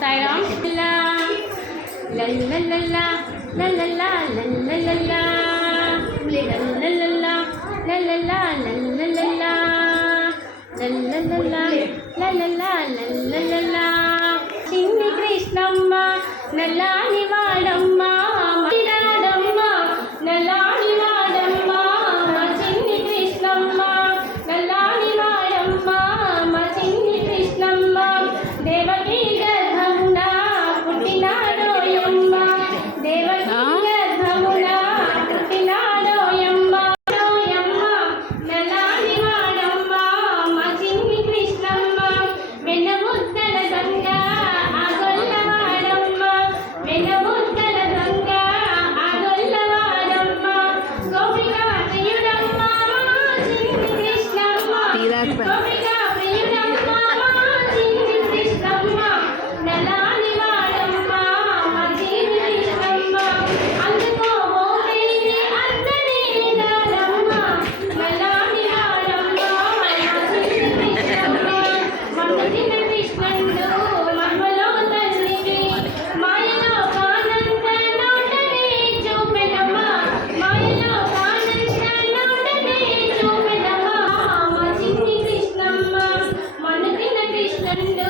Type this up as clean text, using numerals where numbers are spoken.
సాయిరామ్ లా లల్లలల్లా లల్లలా లల్లలల్లా లల్లలల్లా లల్లలా లల్లలల్లా లల్లలల్లా లల్లలా లల్లలల్లా చిన్ని కృష్ణమ్మ నల్లాని వాడమ్మ మడిరాడమ్మ నల్లాని వాడమ్మ చిన్ని కృష్ణమ్మ నల్లాని వాడమ్మ చిన్ని కృష్ణమ్మ దేవకీ గర్భమున పుట్టినాడోయమ్మ దేవకీ గర్భమున పుట్టినాడోయమ్మ నల్లాని వాడమ్మ చిన్ని కృష్ణమ్మ వెన్నముద్దల గంగ ఆగొల్లవాడమ్మ వెన్నముద్దల గంగ ఆగొల్లవాడమ్మ గోపికా ప్రియుడమ్మ చిన్ని కృష్ణమ్మ గోపికా ప్రియుడమ్మ చిన్ని కృష్ణమ్మ నల్లాని వాడమ్మ చిన్ని కృష్ణమ్మ అందుకో ఓదేవి అందరి దానమ్మ నల్లాని వాడమ్మ చిన్ని కృష్ణమ్మ మమతిన కృష్ణుడు మమ్మలో తల్లివి మాయలో కానంత నోటనే చూపెనమ్మ మాయలో కానంత నోటనే చూపెనమ్మ చిన్ని కృష్ణమ్మ మనుదిన కృష్ణుడు